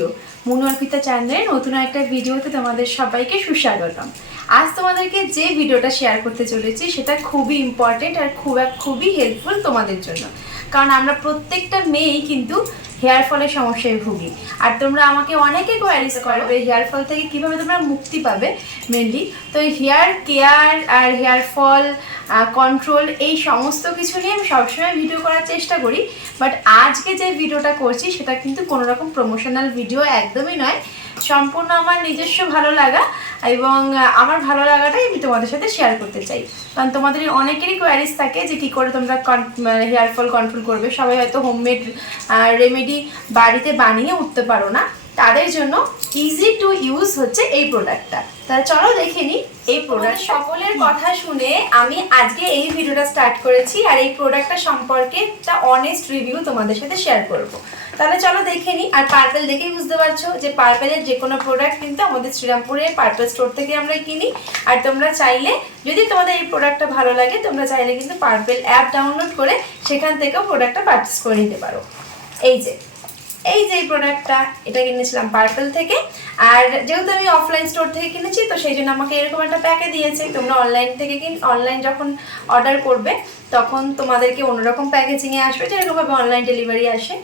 Video. Manu Arpita চ্যানেলের নতুন একটা ভিডিওতে তোমাদের সবাইকে সুস্বাগতম। আজ তোমাদেরকে যে ভিডিওটা শেয়ার করতে চলেছি, সেটা খুবই ইম্পর্টেন্ট আর খুব, খুবই হেল্পফুল তোমাদের জন্য। কারণ আমরা প্রত্যেকটা মেয়েই কিন্তু হেয়ার ফলের সমস্যায় ভুগি। আর তোমরা আমাকে অনেকে কোয়ারিজ এই হেয়ার ফল থেকে কীভাবে তোমরা মুক্তি পাবে মেনলি তো এই হেয়ার কেয়ার আর হেয়ার ফল কন্ট্রোল এই সমস্ত কিছু নিয়ে আমি সবসময় ভিডিও করার চেষ্টা করি। বাট আজকে যে ভিডিওটা করছি সেটা কিন্তু কোনোরকম প্রমোশনাল ভিডিও একদমই নয়। সম্পূর্ণ আমার নিজস্ব ভালো লাগা এবং আমার ভালো লাগাটাই আমি তোমাদের সাথে শেয়ার করতে চাই। কারণ তোমাদের অনেকেরই কোয়ারিজ থাকে যে কী করে তোমরা হেয়ার ফল কন্ট্রোল করবে। সবাই হয়তো হোমমেড রেমেডি বাড়িতে বানিয়ে উঠতে পারো না। তাদের জন্য ইজি টু ইউজ হচ্ছে এই প্রোডাক্টটা তাহলে চলো দেখে নিই এই প্রোডাক্ট সকলের কথা শুনে আমি আজকে এই ভিডিওটা স্টার্ট করেছি আর এই প্রোডাক্টটা সম্পর্কে একটা অনেস্ট রিভিউ তোমাদের সাথে শেয়ার করব। তাহলে চলো দেখে নিই আর পার্পেল দেখেই বুঝতে পারছ যে পার্পেলের যে কোনো প্রোডাক্ট কিন্তু আমাদের শ্রীরামপুরের পার্পেল স্টোর থেকে আমরা কিনি। আর তোমরা চাইলে, যদি তোমাদের এই প্রোডাক্টটা ভালো লাগে, তোমরা চাইলে কিন্তু পার্পেল অ্যাপ ডাউনলোড করে সেখান থেকেও প্রোডাক্টটা পারচেস করে নিতে পারো। এই যে এই যে প্রোডাক্টটা এটা কিনেছিলাম পার্পেল থেকে। আর যেহেতু আমি অফলাইন স্টোর থেকে কিনেছি, তো সেই জন্য আমাকে এরকম একটা প্যাকে দিয়েছে। তোমরা অনলাইন থেকে কিন অনলাইন যখন অর্ডার করবে, তখন তোমাদেরকে অন্যরকম প্যাকেজিংয়ে আসবে, যেরকমভাবে অনলাইন ডেলিভারি আসে।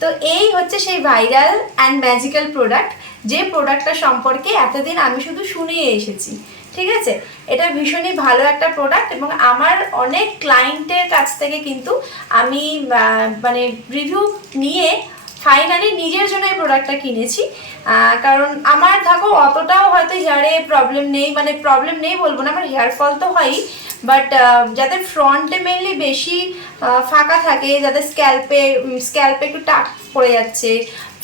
তো এই হচ্ছে সেই ভাইরাল অ্যান্ড ম্যাজিক্যাল প্রোডাক্ট যে প্রোডাক্টটা সম্পর্কে এতদিন আমি শুধু শুনিয়ে এসেছি, ঠিক আছে? এটা ভীষণই ভালো একটা প্রোডাক্ট এবং আমার অনেক ক্লায়েন্টের কাছ থেকে কিন্তু আমি মানে রিভিউ নিয়ে ফাইনালি নিজের জন্য এই প্রোডাক্টটা কিনেছি। কারণ আমার থাকো অতটাও হয়তো হেয়ারে প্রবলেম নেই মানে প্রবলেম নেই বলব না, আমার হেয়ার ফল তো হয়ই। বাট যাদের ফ্রন্টে মেনলি বেশি ফাঁকা থাকে, যাদের স্ক্যাল্পে স্ক্যাল্পে একটু টাক পড়ে যাচ্ছে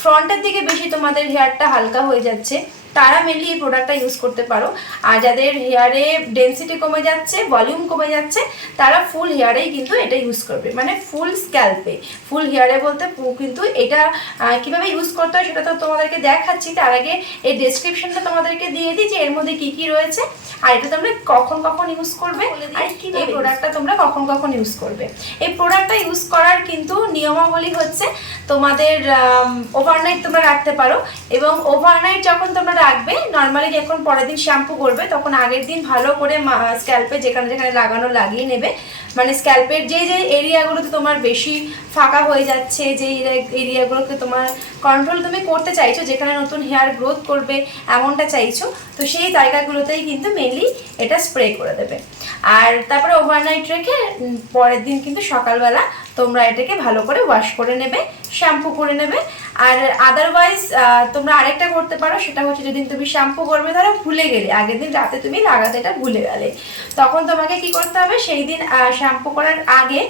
ফ্রন্টের দিকে বেশি তোমাদের হেয়ারটা হালকা হয়ে যাচ্ছে। তারা মেনলি এই প্রোডাক্টটা ইউজ করতে পারো। আর যাদের হেয়ারে ডেন্সিটি কমে যাচ্ছে ভলিউম কমে যাচ্ছে তারা ফুল হেয়ারেই কিন্তু এটা ইউজ করবে। মানে ফুল স্ক্যাল্পে ফুল হেয়ারে বলতে কিন্তু এটা কীভাবে ইউজ করতে হয় সেটা তো তোমাদেরকে দেখাচ্ছি। তার আগে এই ডেসক্রিপশনটা তোমাদেরকে দিয়ে দিই যে এর মধ্যে কি কি রয়েছে। আর এটা তোমরা কখন কখন ইউজ করবে আর এই প্রোডাক্টটা তোমরা কখন কখন ইউজ করবে। এই প্রোডাক্টটা ইউজ করার কিন্তু নিয়মাবলী হচ্ছে তোমাদের ওভারনাইট তোমরা রাখতে পারো। এবং ওভারনাইট যখন তোমরা রাখবে। নর্মালি যখন পরের দিন শ্যাম্পু করবে তখন আগের দিন ভালো করে স্ক্যাল্পে যেখানে যেখানে লাগানো লাগিয়ে নেবে। মানে স্ক্যাল্পের যে যে এরিয়াগুলোতে তোমার বেশি ফাঁকা হয়ে যাচ্ছে, যে এরিয়াগুলোকে তোমার কন্ট্রোল তুমি করতে চাইছো, যেখানে নতুন হেয়ার গ্রোথ করবে, এমনটা চাইছো, তো সেই জায়গাগুলোতেই কিন্তু মেনলি এটা স্প্রে করে দেবে। আর তারপরে ওভারনাইট রেখে পরের দিন কিন্তু সকালবেলা তোমরা এটাকে ভালো করে ওয়াশ করে নেবে। শ্যাম্পু করে নেবে। আর আদারওয়াইজ তোমরা আরেকটা করতে পারো, সেটা হচ্ছে যেদিন তুমি শ্যাম্পু করবে, ধরো ভুলে গেলে, আগের দিন রাতে তুমি লাগাতে এটা ভুলে গেলে। তখন তোমাকে কি করতে হবে সেই দিন শ্যাম্পু করার আগে,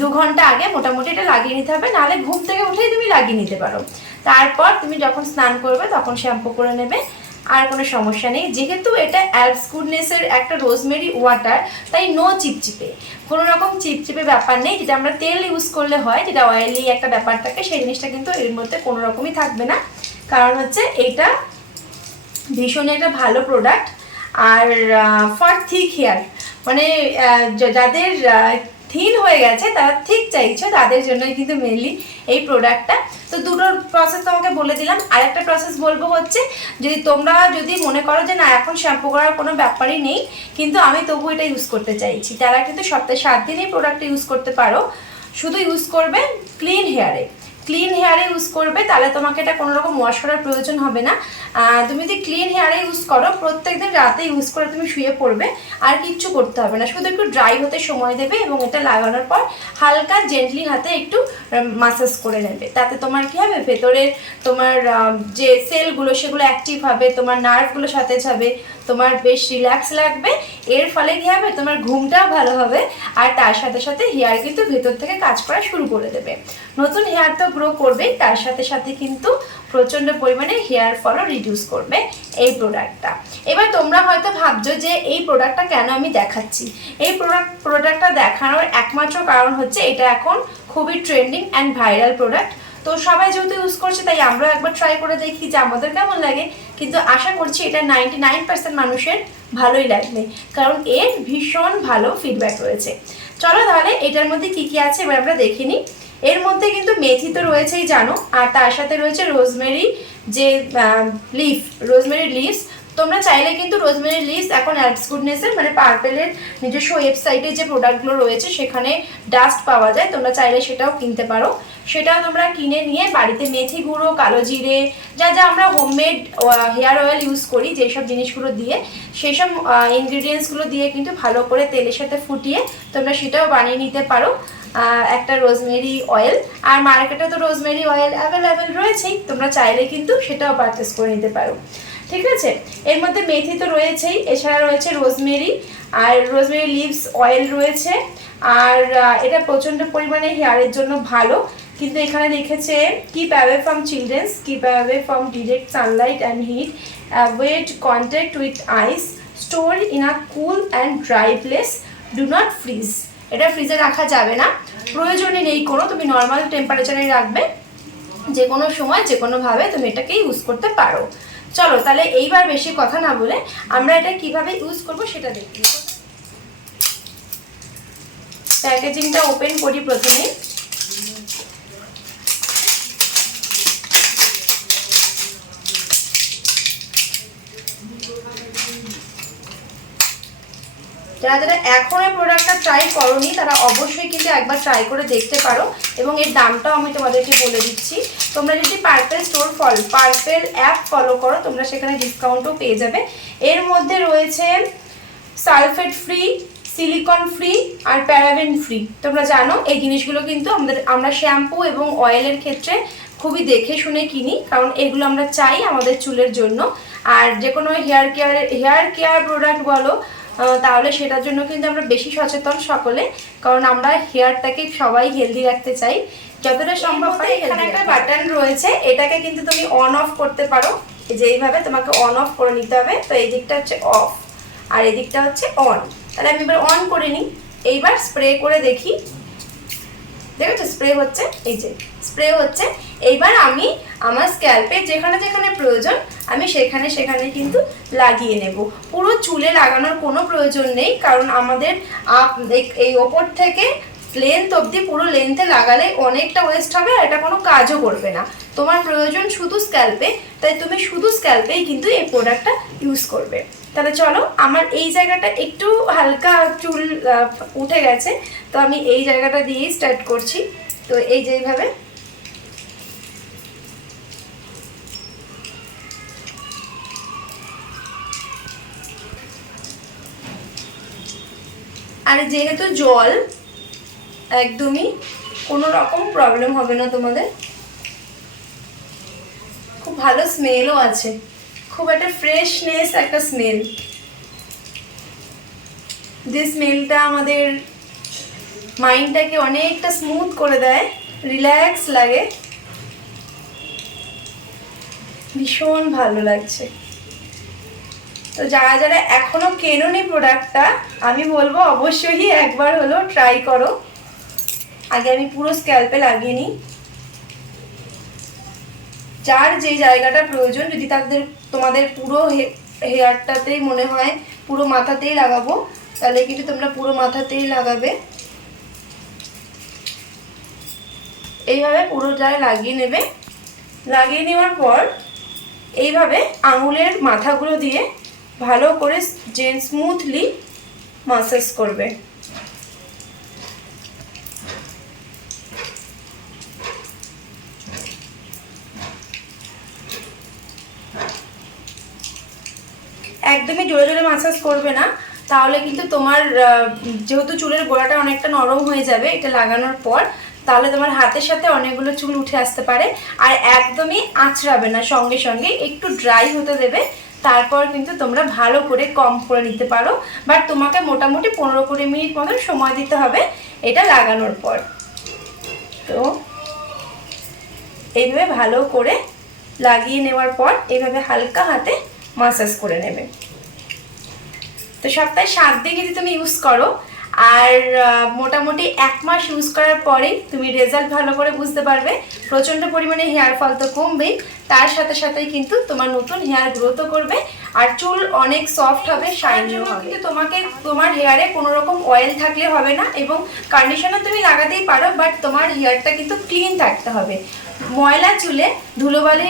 দু ঘণ্টা আগে মোটামুটি এটা লাগিয়ে নিতে হবে, নাহলে ঘুম থেকে উঠেই তুমি লাগিয়ে নিতে পারো। তারপর তুমি যখন স্নান করবে, তখন শ্যাম্পু করে নেবে। আর কোনো সমস্যা নেই। যেহেতু এটা অ্যালপস গুডনেসের একটা রোজমেরি ওয়াটার তাই নো চিপচিপে কোনো রকম চিপচিপে ব্যাপার নেই, যেটা আমরা তেল ইউজ করলে হয়, যেটা অয়েলি একটা ব্যাপার থাকে, সেই জিনিসটা কিন্তু এর মধ্যে কোনো রকমই থাকবে না। কারণ হচ্ছে এটা ভীষণই একটা ভালো প্রোডাক্ট আর ফর থিক হেয়ার মানে যাদের থিন হয়ে গেছে, তারা ঠিক চাইছো তাদের জন্যই কিন্তু মেনলি এই প্রোডাক্টটা তো দুটোর প্রসেস তোমাকে বলে দিলাম। আর একটা প্রসেস বলব হচ্ছে, যদি তোমরা যদি মনে করো যে না, এখন শ্যাম্পু করার কোনো ব্যাপারই নেই, কিন্তু আমি তবু এটা ইউজ করতে চাইছি। তারা কিন্তু সপ্তাহে সাত দিনই প্রোডাক্টটা ইউজ করতে পারো। শুধু ইউজ করবে ক্লিন হেয়ারে ক্লিন হেয়ারে ইউজ করবে, তাহলে তোমাকে এটা কোনো রকম ওয়াশ করার প্রয়োজন হবে না। তুমি যদি ক্লিন হেয়ারে ইউজ করো, প্রত্যেকদিন রাতে ইউজ করে তুমি শুয়ে পড়বে, আর কিচ্ছু করতে হবে না। শুধু একটু ড্রাই হতে সময় দেবে এবং এটা লাগানোর পর হালকা জেন্টলি হাতে একটু মাসাজ করে নেবে। তাতে তোমার কি হবে? ভেতরের তোমার যে সেলগুলো সেগুলো অ্যাক্টিভ হবে, তোমার নার্ভগুলো সতেজ হবে তোমার বেশ রিল্যাক্স লাগবে। এর ফলে কি হবে? তোমার ঘুমটাও ভালো হবে। আর তার সাথে সাথে হেয়ার কিন্তু ভেতর থেকে কাজ করা শুরু করে দেবে। নতুন হেয়ার তো গ্রো করবেই, তার সাথে সাথে কিন্তু প্রচণ্ড পরিমাণে হেয়ার ফলও রিডিউস করবে এই প্রোডাক্টটা এবার তোমরা হয়তো ভাবছ যে এই প্রোডাক্টটা কেন আমি দেখাচ্ছি? এই প্রোডাক্ট প্রোডাক্টটা দেখানোর একমাত্র কারণ হচ্ছে এটা এখন খুবই ট্রেন্ডিং অ্যান্ড ভাইরাল প্রোডাক্ট তো সবাই যেহেতু ইউজ করছে, তাই আমরাও একবার ট্রাই করে দেখি যে আমাদের কেমন লাগে। কিন্তু আশা করছি এটা নাইনটি নাইন পার্সেন্ট মানুষের ভালোই লাগবে, কারণ এর ভীষণ ভালো ফিডব্যাক রয়েছে। চলো তাহলে এটার মধ্যে কি কি আছে এবার আমরা দেখে নিই। এর মধ্যে কিন্তু মেথি তো রয়েছেই জানো, আর তার সাথে রয়েছে রোজমেরি যে লিফ রোজমেরি লিভস তোমরা চাইলে কিন্তু রোজমেরি লিভস এখন অ্যাপস গুডনেসের মানে পার্পেলের নিজস্ব ওয়েবসাইটে যে প্রোডাক্টগুলো রয়েছে, সেখানে ডাস্ট পাওয়া যায়। তোমরা চাইলে সেটাও কিনতে পারো। সেটাও তোমরা কিনে নিয়ে বাড়িতে মেথি গুঁড়ো, কালো জিরে, যা যা আমরা হোমমেড হেয়ার অয়েল ইউজ করি, যেসব জিনিসগুলো দিয়ে সেই সব ইনগ্রিডিয়েন্টসগুলো দিয়ে কিন্তু ভালো করে তেলের সাথে ফুটিয়ে তোমরা সেটাও বানিয়ে নিতে পারো একটা রোজমেরি অয়েল আর মার্কেটে তো রোজমেরি অয়েল অ্যাভেলেবেল রয়েছেই, তোমরা চাইলে কিন্তু সেটাও পারচেস করে নিতে পারো। ঠিক আছে? এর মধ্যে মেথি তো রয়েছেই, এছাড়া রয়েছে রোজমেরি, আর রোজমেরি লিভস অয়েল রয়েছে, আর এটা প্রচণ্ড পরিমাণে হেয়ারের জন্য ভালো, কিন্তু এখানে লিখেছে keep away from childrens keep away from direct sunlight and heat avoid contact with eyes store in a cool and dry place do not freeze এটা ফ্রিজে রাখা যাবে না। প্রয়োজনই নেই কোনো, তুমি নর্মাল টেম্পারেচারে রাখবে যে কোনো সময় যে কোনোভাবে তুমি এটাকে ইউজ করতে পারো। চলো, তাহলে এইবার বেশি কথা না বলে আমরা এটা কীভাবে ইউজ করব সেটা দেখি প্যাকেজিংটা ওপেন করি প্রথমে। যারা যারা এখন এই প্রোডাক্টটা ট্রাই করনি, তারা অবশ্যই কিন্তু একবার ট্রাই করে দেখতে পারো এবং এর দামটাও আমি তোমাদেরকে বলে দিচ্ছি। তোমরা যদি পার্পেল স্টোর ফল পার্পেল অ্যাপ ফলো করো, তোমরা সেখানে ডিসকাউন্টও পেয়ে যাবে। এর মধ্যে রয়েছে সালফেট ফ্রি সিলিকন ফ্রি আর প্যারাবেন ফ্রি তোমরা জানো, এই জিনিসগুলো কিন্তু আমাদের, আমরা শ্যাম্পু এবং অয়েলের ক্ষেত্রে খুবই দেখে শুনে কিনি, কারণ এগুলো আমরা চাই আমাদের চুলের জন্য। আর যে কোনো hair care hair care product বলো তাহলে সেটার জন্য কিন্তু আমরা বেশি সচেতন সকলে কারণ আমরা হেয়ারটাকে সবাই হেলদি রাখতে চাই। যতটা সম্ভব হয় এখানে একটা বাটন রয়েছে এটাকে কিন্তু তুমি অন অফ করতে পারো। যেইভাবে যে এইভাবে তোমাকে অন অফ করে নিতে হবে। তো এই দিকটা হচ্ছে অফ আর এদিকটা দিকটা হচ্ছে অন তাহলে আমি এবার অন করে নিই। এইবার স্প্রে করে দেখি। দেখেছ স্প্রে হচ্ছে, এই যে স্প্রে হচ্ছে। এইবার আমি আমার স্ক্যাল্পে যেখানে যেখানে প্রয়োজন, আমি সেখানে সেখানে কিন্তু লাগিয়ে নেব। পুরো চুলে লাগানোর কোনো প্রয়োজন নেই, কারণ আমাদের এই ওপর থেকে লেন্থ অবধি পুরো লেন্থে লাগালে অনেকটা ওয়েস্ট হবে আর এটা কোনো কাজও করবে না। তোমার প্রয়োজন শুধু স্ক্যাল্পে তাই তুমি শুধু স্ক্যাল্পেই কিন্তু এই প্রোডাক্টটা ইউজ করবে। তাহলে চলো, আমার এই জায়গাটা একটু হালকা চুল উঠে গেছে, তো আমি এই জায়গাটা দিয়েই স্টার্ট করছি। তো এই যেইভাবে আর যেহেতু জল, একদমই কোনো রকম প্রবলেম হবে না তোমাদের। ভালো স্মেলও আছে। খুব একটা ফ্রেশনেস একটা স্মেল যে স্মেলটা আমাদের মাইন্ডটাকে অনেকটা স্মুথ করে দেয় রিল্যাক্স লাগে। ভীষণ ভালো লাগছে। তো যারা যারা এখনও কেনোনি প্রোডাক্টটা আমি বলব অবশ্যই একবার হলো ট্রাই করো। আগে আমি পুরো স্ক্যাল্পে লাগিয়ে নিই। যার যে জায়গাটা প্রয়োজন, যদি তাদের, তোমাদের পুরো হেয়ারটাতেই মনে হয়, পুরো মাথাতেই লাগাবো, তাহলে কিন্তু তোমরা পুরো মাথাতেই লাগাবে। এইভাবে পুরোটায় লাগিয়ে নেবে। লাগিয়ে নেওয়ার পর, এইভাবে আঙুলের মাথাগুলো দিয়ে ভালো করে যে স্মুথলি মাসাজ করবে। একদমই জোরে জোরে মাসাজ করবে না। তাহলে কিন্তু তোমার যেহেতু চুলের গোড়াটা অনেকটা নরম হয়ে যাবে, এটা লাগানোর পর, তাহলে তোমার হাতের সাথে অনেকগুলো চুল উঠে আসতে পারে। আর একদমই আঁচড়াবে না, সঙ্গে সঙ্গে একটু ড্রাই হতে দেবে। তারপর কিন্তু তোমরা ভালো করে কম করে নিতে পারো। বাট তোমাকে মোটামুটি পনেরো কুড়ি মিনিট মতন সময় দিতে হবে এটা লাগানোর পর। তো এইভাবে ভালো করে লাগিয়ে নেওয়ার পর, এইভাবে হালকা হাতে মাসাজ করে নেবে। তো সপ্তাহে সাত দিন যদি তুমি ইউজ করো আর মোটামুটি এক মাস ইউজ করার পরেই তুমি রেজাল্ট ভালো করে বুঝতে পারবে প্রচণ্ড পরিমাণে হেয়ার ফল তো কমবেই তার সাথে সাথেই কিন্তু তোমার নতুন হেয়ার গ্রোথও করবে আর চুল অনেক সফট হবে শাইনিও হবে। কিন্তু তোমাকে তোমার হেয়ারে কোনো রকম অয়েল থাকলে হবে না এবং কন্ডিশনার তুমি লাগাতেই পারো বাট তোমার হেয়ারটা কিন্তু ক্লিন থাকতে হবে। ময়লা চুলে ধুলোবালি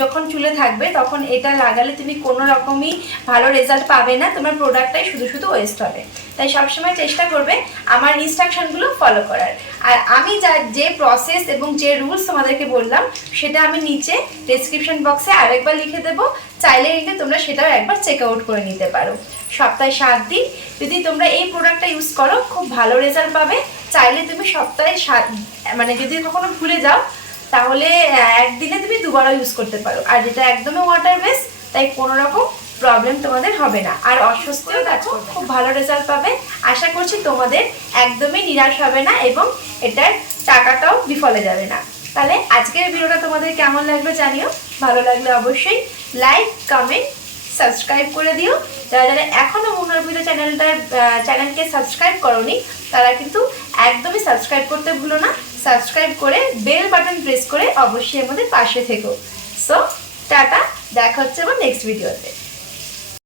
যখন চুলে থাকবে, তখন এটা লাগালে তুমি কোনো রকমই ভালো রেজাল্ট পাবে না। তোমার প্রোডাক্টটাই শুধু শুধু ওয়েস্ট হবে। তাই সবসময় চেষ্টা করবে আমার ইনস্ট্রাকশনগুলো ফলো করার। আর আমি যা, যে প্রসেস এবং যে রুলস তোমাদেরকে বললাম, সেটা আমি নিচে ডেসক্রিপশন বক্সে আরেকবার লিখে দেবো। চাইলে কিন্তু তোমরা সেটাও একবার চেক আউট করে নিতে পারো। সপ্তাহে সাত দিন। যদি তোমরা এই প্রোডাক্টটা ইউজ করো, খুব ভালো রেজাল্ট পাবে। চাইলে তুমি সপ্তাহে সাত মানে যদি কখনো ভুলে যাও তাহলে একদিনে তুমি দুবারও ইউজ করতে পারো। আর যেটা একদমই ওয়াটার বেস তাই কোনো রকম প্রবলেম তোমাদের হবে না। আর অস্বস্তিও দেখো খুব ভালো রেজাল্ট পাবে। আশা করছি তোমাদের একদমই নিরাশ হবে না এবং এটার টাকাটাও বিফলে যাবে না। তাহলে আজকের ভিডিওটা তোমাদের কেমন লাগল জানিও। ভালো লাগলে অবশ্যই লাইক কমেন্ট সাবস্ক্রাইব করে দিও। যারা যারা এখনও মুন্নারভিত চ্যানেলটার চ্যানেলকে সাবস্ক্রাইব করনি, তারা কিন্তু একদমই সাবস্ক্রাইব করতে ভুলো না। সাবস্ক্রাইব করে বেল বাটন প্রেস করে অবশ্যই আমাদের পাশে থেকো। সো টাটা, দেখা হচ্ছে আমার নেক্সট ভিডিওতে